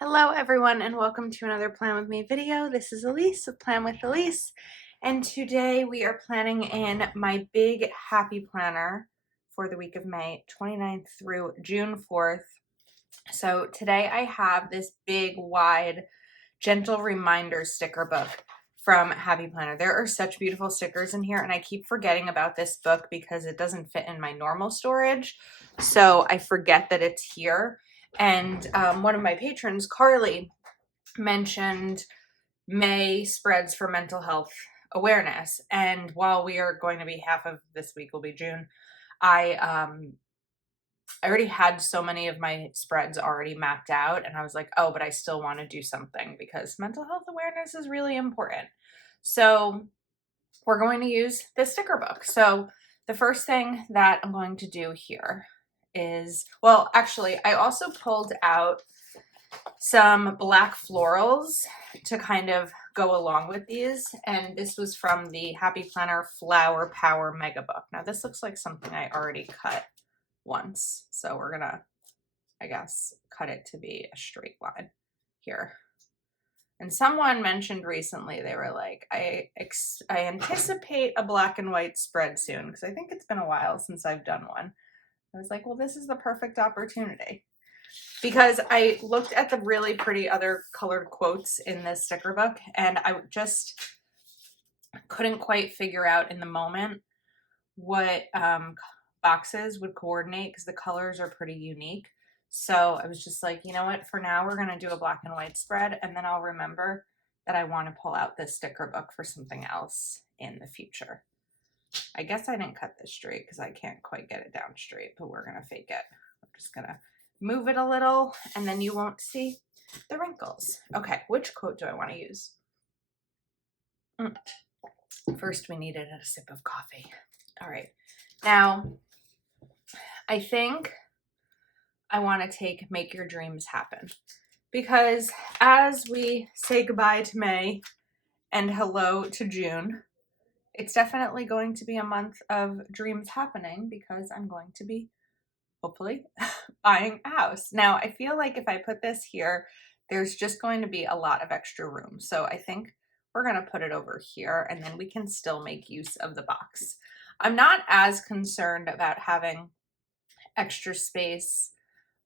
Hello everyone and welcome to another Plan With Me video. This is Elise of Plan With Elise, and today we are planning in my big happy planner for the week of May 29th through June 4th. So today I have this big wide gentle reminder sticker book from Happy Planner. There are such beautiful stickers in here and I keep forgetting about this book because it doesn't fit in my normal storage. So I forget that it's here. And one of my patrons, Carly, mentioned May spreads for mental health awareness. And while we are going to be half of this week will be June, I already had so many of my spreads already mapped out, and I was like, oh, but I still want to do something because mental health awareness is really important. So we're going to use this sticker book. So the first thing that I'm going to do here is, well, actually, I also pulled out some black florals to kind of go along with these, and this was from the Happy Planner Flower Power Mega Book. Now this looks like something I already cut once, so we're gonna, I guess, cut it to be a straight line here. And someone mentioned recently, they were like, I anticipate a black and white spread soon, because I think it's been a while since I've done one. I was like, well, this is the perfect opportunity. Because I looked at the really pretty other colored quotes in this sticker book, and I just couldn't quite figure out in the moment what boxes would coordinate because the colors are pretty unique. So I was just like, you know what, for now we're going to do a black and white spread, and then I'll remember that I want to pull out this sticker book for something else in the future. I guess I didn't cut this straight because I can't quite get it down straight, but we're going to fake it. I'm just going to move it a little and then you won't see the wrinkles. Okay, which quote do I want to use? First, we needed a sip of coffee. All right. Now, I think I want to take Make Your Dreams Happen, because as we say goodbye to May and hello to June, it's definitely going to be a month of dreams happening because I'm going to be hopefully buying a house. Now, I feel like if I put this here, there's just going to be a lot of extra room. So I think we're going to put it over here and then we can still make use of the box. I'm not as concerned about having extra space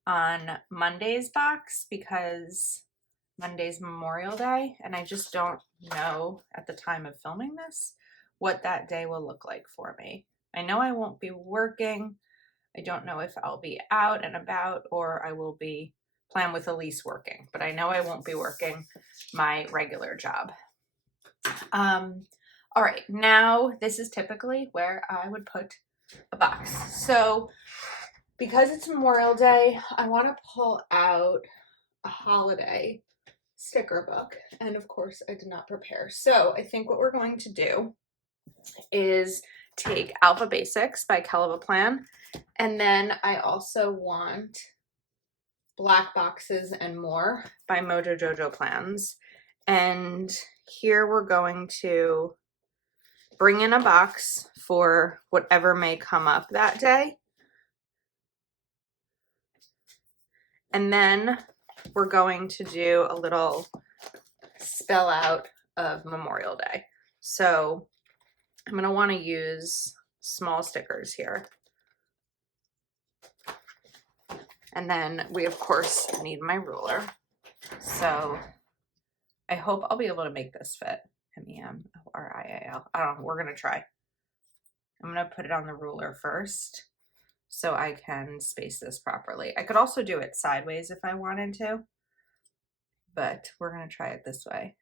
on Monday's box because Monday's Memorial Day, and I just don't know at the time of filming this what that day will look like for me. I know I won't be working. I don't know if I'll be out and about or I will be Plan With Elise working, but I know I won't be working my regular job. All right, now this is typically where I would put a box. So because it's Memorial Day, I want to pull out a holiday sticker book. And of course, I did not prepare. So I think what we're going to do is take Alpha Basics by Kelva Plan. And then I also want Black Boxes and More by Mojo Jojo Plans. And here we're going to bring in a box for whatever may come up that day. And then we're going to do a little spell out of Memorial Day. So I'm going to want to use small stickers here. And then we, of course, need my ruler. So I hope I'll be able to make this fit. MEMORIAL. I don't know. We're going to try. I'm going to put it on the ruler first so I can space this properly. I could also do it sideways if I wanted to, but we're going to try it this way.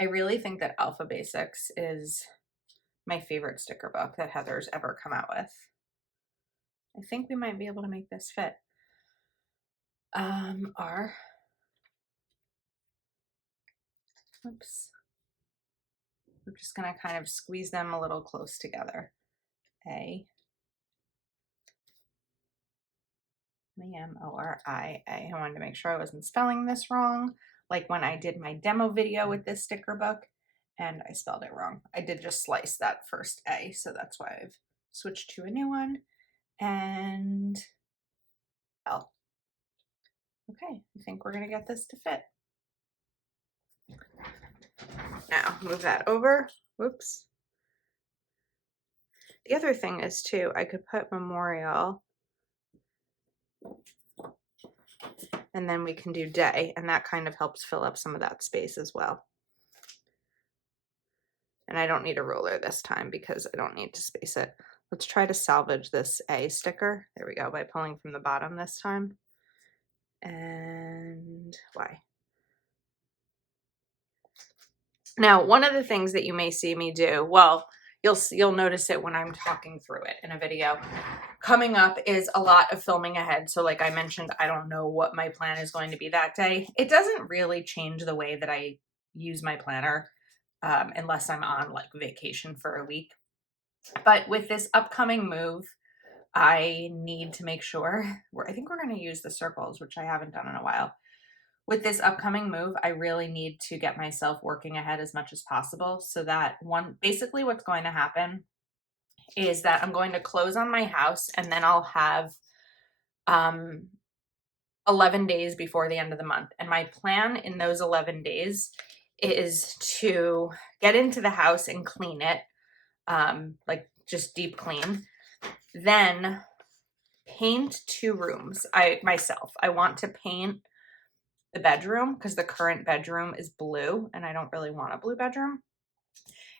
I really think that Alpha Basics is my favorite sticker book that Heather's ever come out with. I think we might be able to make this fit. Oops. We're just going to kind of squeeze them a little close together. MEMORIA. I wanted to make sure I wasn't spelling this wrong, like when I did my demo video with this sticker book, and I spelled it wrong. I did just slice that first A, so that's why I've switched to a new one. And L. I think we're gonna get this to fit. Now move that over. Whoops. The other thing is too, I could put memorial and then we can do day, and that kind of helps fill up some of that space as well. And I don't need a ruler this time because I don't need to space it. Let's try to salvage this A sticker. There we go, by pulling from the bottom this time. And Y. Now, one of the things that you may see me do, well, you'll notice it when I'm talking through it in a video coming up, is a lot of filming ahead. So like I mentioned, I don't know what my plan is going to be that day. It doesn't really change the way that I use my planner unless I'm on like vacation for a week. But with this upcoming move, I need to make sure, I think we're going to use the circles, which I haven't done in a while. With this upcoming move, I really need to get myself working ahead as much as possible so that basically what's going to happen is that I'm going to close on my house and then I'll have 11 days before the end of the month. And my plan in those 11 days is to get into the house and clean it, like just deep clean. Then paint 2 rooms. I want to paint the bedroom because the current bedroom is blue and I don't really want a blue bedroom.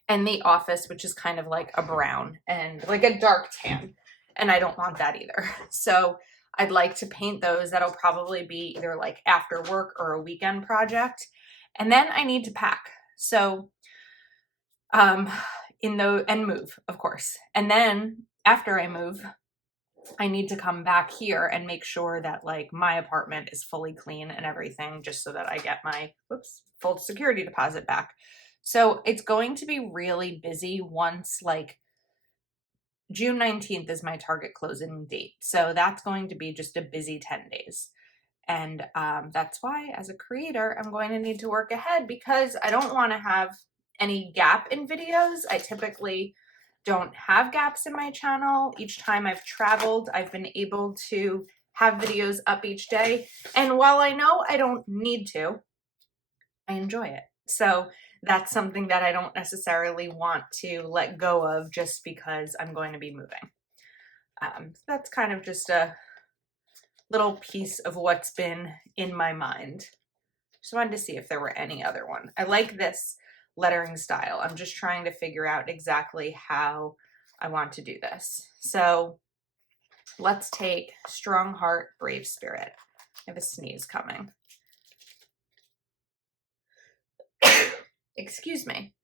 And the office, which is kind of like a brown and like a dark tan. And I don't want that either. So I'd like to paint those. That'll probably be either like after work or a weekend project. And then I need to pack. So, and move, of course. And then after I move, I need to come back here and make sure that like my apartment is fully clean and everything, just so that I get my full security deposit back. So it's going to be really busy once like June 19th is my target closing date. So that's going to be just a busy 10 days. And that's why as a creator, I'm going to need to work ahead because I don't want to have any gap in videos. I typically don't have gaps in my channel. Each time I've traveled, I've been able to have videos up each day. And while I know I don't need to, I enjoy it. So that's something that I don't necessarily want to let go of just because I'm going to be moving. That's kind of just a little piece of what's been in my mind. Just wanted to see if there were any other one. I like this lettering style. I'm just trying to figure out exactly how I want to do this. So let's take Strong Heart, Brave Spirit. I have a sneeze coming. Excuse me.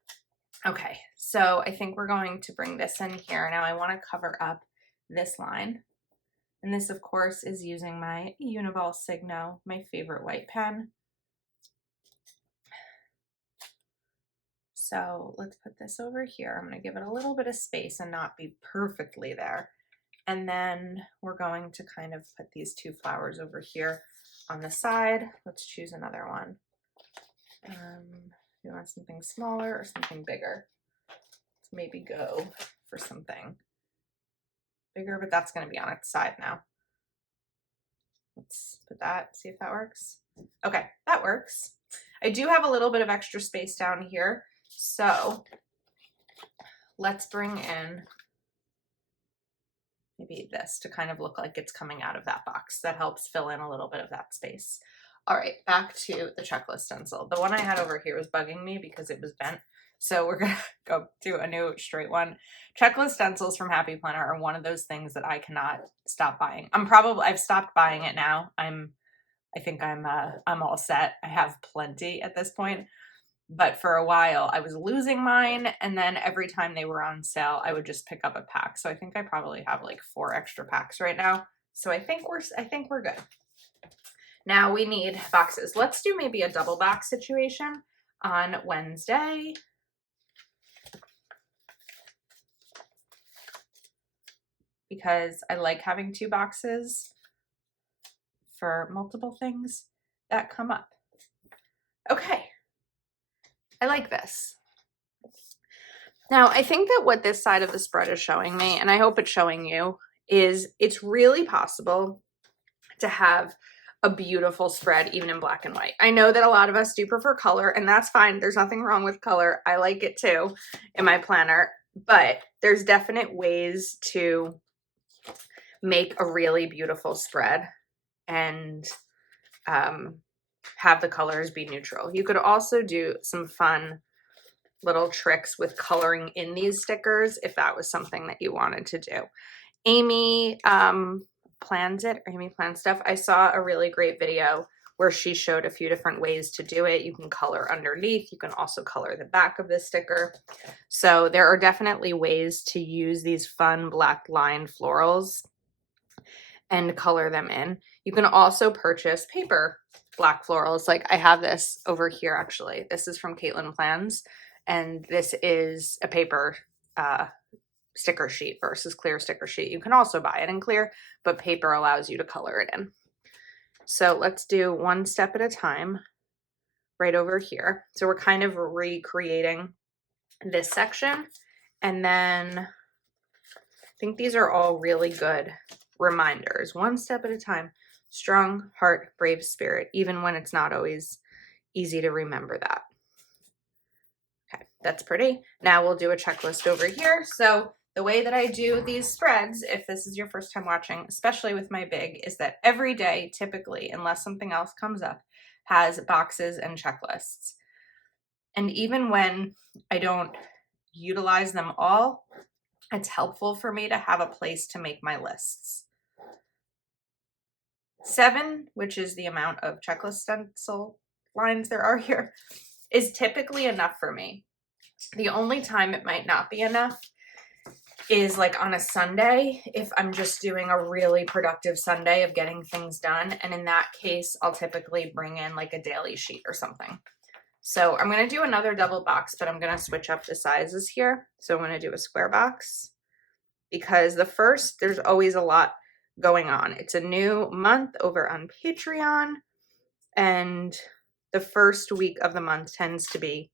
Okay, so I think we're going to bring this in here. Now I want to cover up this line. And this, of course, is using my Uniball Signo, my favorite white pen. So let's put this over here. I'm going to give it a little bit of space and not be perfectly there. And then we're going to kind of put these 2 flowers over here on the side. Let's choose another one. You want something smaller or something bigger? Let's maybe go for something bigger, but that's going to be on its side now. Let's put that, see if that works. Okay, that works. I do have a little bit of extra space down here. So let's bring in maybe this to kind of look like it's coming out of that box. That helps fill in a little bit of that space. All right, back to the checklist stencil. The one I had over here was bugging me because it was bent. So we're going to go do a new straight one. Checklist stencils from Happy Planner are one of those things that I cannot stop buying. I've stopped buying it now. I think I'm all set. I have plenty at this point. But for a while I was losing mine, and then every time they were on sale, I would just pick up a pack. So I think I probably have like 4 extra packs right now. So I think we're good. Now we need boxes. Let's do maybe a double box situation on Wednesday. Because I like having 2 boxes for multiple things that come up. Okay. I like this. Now, I think that what this side of the spread is showing me, and I hope it's showing you, is it's really possible to have a beautiful spread even in black and white. I know that a lot of us do prefer color, and that's fine. There's nothing wrong with color. I like it too in my planner, but there's definite ways to make a really beautiful spread and have the colors be neutral. You could also do some fun little tricks with coloring in these stickers if that was something that you wanted to do. Amy plans it, or Amy Plans Stuff. I saw a really great video where she showed a few different ways to do it. You can color underneath. You can also color the back of the sticker. So there are definitely ways to use these fun black lined florals and color them in. You can also purchase paper black florals. Like I have this over here, actually. This is from Caitlin Plans, and this is a paper sticker sheet versus clear sticker sheet. You can also buy it in clear, but paper allows you to color it in. So let's do one step at a time right over here. So we're kind of recreating this section, and then I think these are all really good reminders. One step at a time. Strong heart, brave spirit, even when it's not always easy to remember that. Okay, that's pretty. Now we'll do a checklist over here. So the way that I do these spreads, if this is your first time watching, especially with my big, is that every day, typically, unless something else comes up, has boxes and checklists. And even when I don't utilize them all, it's helpful for me to have a place to make my lists. 7, which is the amount of checklist stencil lines there are here, is typically enough for me. The only time it might not be enough is like on a Sunday, if I'm just doing a really productive Sunday of getting things done. And in that case, I'll typically bring in like a daily sheet or something. So I'm going to do another double box, but I'm going to switch up the sizes here. So I'm going to do a square box because the first, there's always a lot going on. It's a new month over on Patreon, and the first week of the month tends to be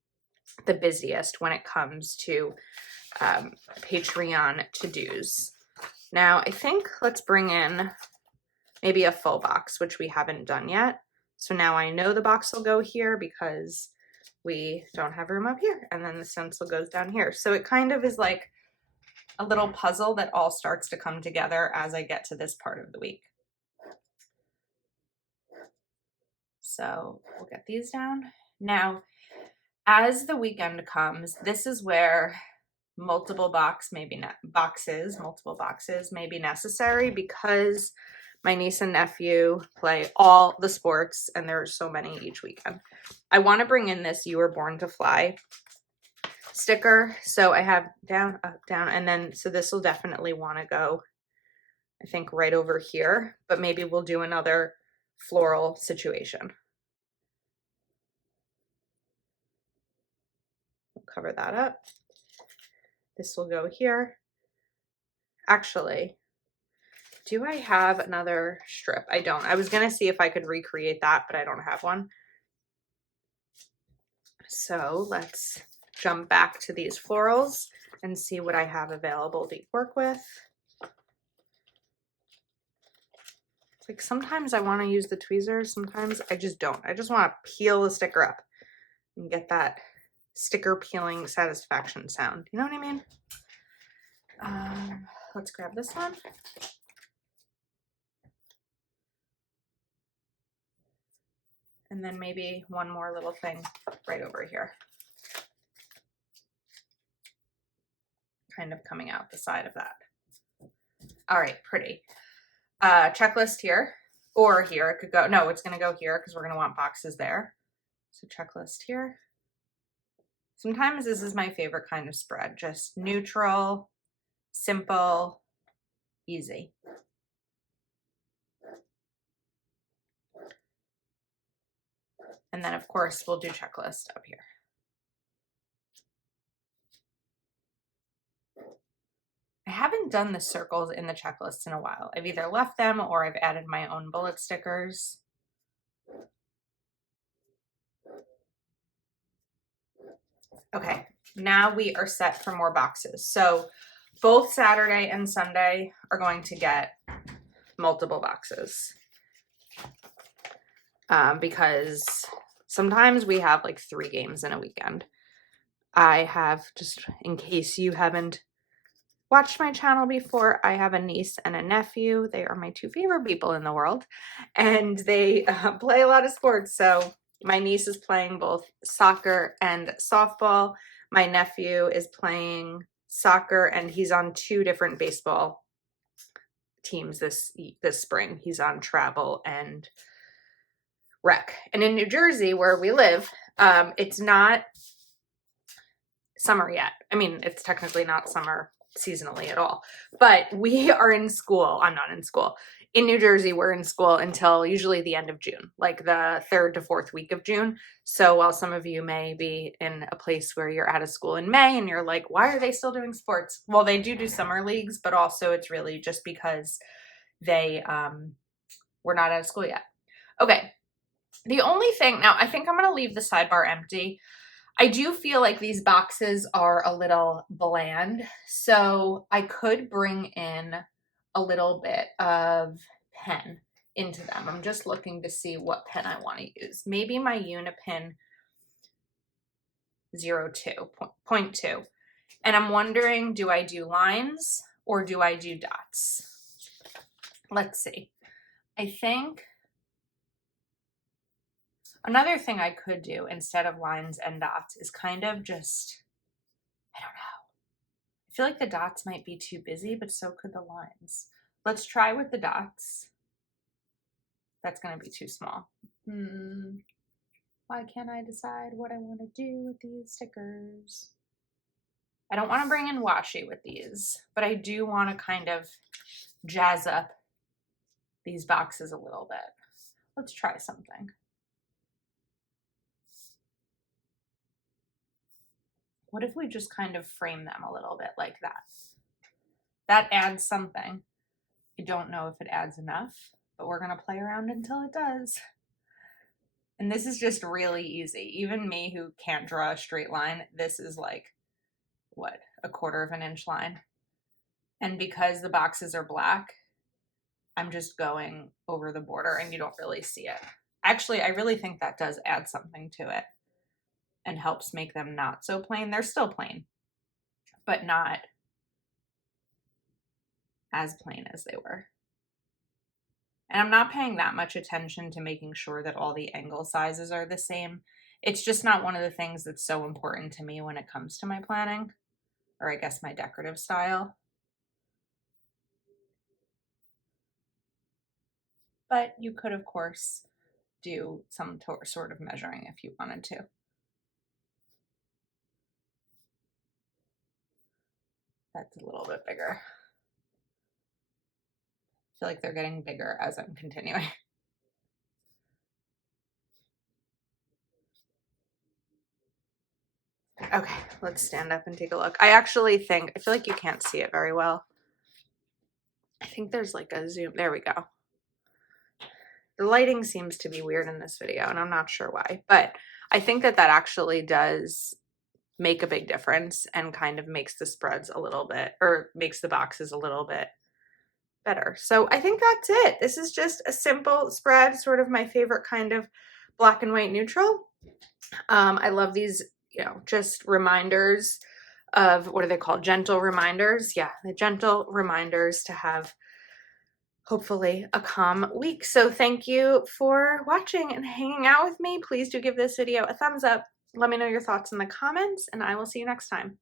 the busiest when it comes to Patreon to-dos. Now I think let's bring in maybe a full box, which we haven't done yet. So now I know the box will go here because we don't have room up here, and then the stencil goes down here. So it kind of is like a little puzzle that all starts to come together as I get to this part of the week. So we'll get these down. Now, as the weekend comes, this is where multiple boxes may be necessary because my niece and nephew play all the sports and there's so many each weekend. I want to bring in this "You Were Born to Fly" sticker. So I have down, up, down, and then so this will definitely want to go, I think, right over here, but maybe we'll do another floral situation. We'll cover that up. This will go here. Actually, do I have another strip? I don't. I was going to see if I could recreate that, but I don't have one. So let's jump back to these florals and see what I have available to work with. Like sometimes I want to use the tweezers, sometimes I just don't. I just want to peel the sticker up and get that sticker peeling satisfaction sound. You know what I mean? Let's grab this one. And then maybe one more little thing right over here. Kind of coming out the side of that. All right, pretty. Checklist here, or here. It could go, no, it's going to go here because we're going to want boxes there. So checklist here. Sometimes this is my favorite kind of spread. Just neutral, simple, easy. And then, of course, we'll do checklist up here. I haven't done the circles in the checklist in a while. I've either left them or I've added my own bullet stickers. Okay, now we are set for more boxes. So both Saturday and Sunday are going to get multiple boxes. because sometimes we have like 3 games in a weekend. I have, just in case you haven't watched my channel before, I have a niece and a nephew. They are my 2 favorite people in the world, and they play a lot of sports. So my niece is playing both soccer and softball. My nephew is playing soccer, and he's on 2 different baseball teams this spring. He's on travel and rec. And in New Jersey, where we live, it's not summer yet. I mean, it's technically not summer seasonally at all, but we are in school. I'm not in school. In New Jersey, we're in school until usually the end of June, like the 3rd to 4th week of June. So while some of you may be in a place where you're out of school in May and you're like, why are they still doing sports? Well, they do summer leagues, but also it's really just because they we're not out of school yet. Okay. The only thing, now I think I'm going to leave the sidebar empty. I do feel like these boxes are a little bland, so I could bring in a little bit of pen into them. I'm just looking to see what pen I want to use. Maybe my Unipin 0.2. And I'm wondering, do I do lines or do I do dots? Let's see. I think another thing I could do instead of lines and dots is kind of just, I don't know. I feel like the dots might be too busy, but so could the lines. Let's try with the dots. That's going to be too small. Why can't I decide what I want to do with these stickers? I don't want to bring in washi with these, but I do want to kind of jazz up these boxes a little bit. Let's try something. What if we just kind of frame them a little bit like that? That adds something. I don't know if it adds enough, but we're going to play around until it does. And this is just really easy. Even me who can't draw a straight line, this is like, what, 1/4 of an inch line. And because the boxes are black, I'm just going over the border and you don't really see it. Actually, I really think that does add something to it and helps make them not so plain. They're still plain, but not as plain as they were. And I'm not paying that much attention to making sure that all the angle sizes are the same. It's just not one of the things that's so important to me when it comes to my planning, or I guess my decorative style. But you could, of course, do some sort of measuring if you wanted to. That's a little bit bigger. I feel like they're getting bigger as I'm continuing. Okay, let's stand up and take a look. I feel like you can't see it very well. I think there's like a zoom. There we go. The lighting seems to be weird in this video, and I'm not sure why, but I think that actually does make a big difference and kind of makes the spreads a little bit, or makes the boxes a little bit better. So I think that's it. This is just a simple spread, sort of my favorite kind of black and white neutral. I love these, just reminders of, what are they called? Gentle reminders. Yeah, the gentle reminders to have hopefully a calm week. So thank you for watching and hanging out with me. Please do give this video a thumbs up. Let me know your thoughts in the comments, and I will see you next time.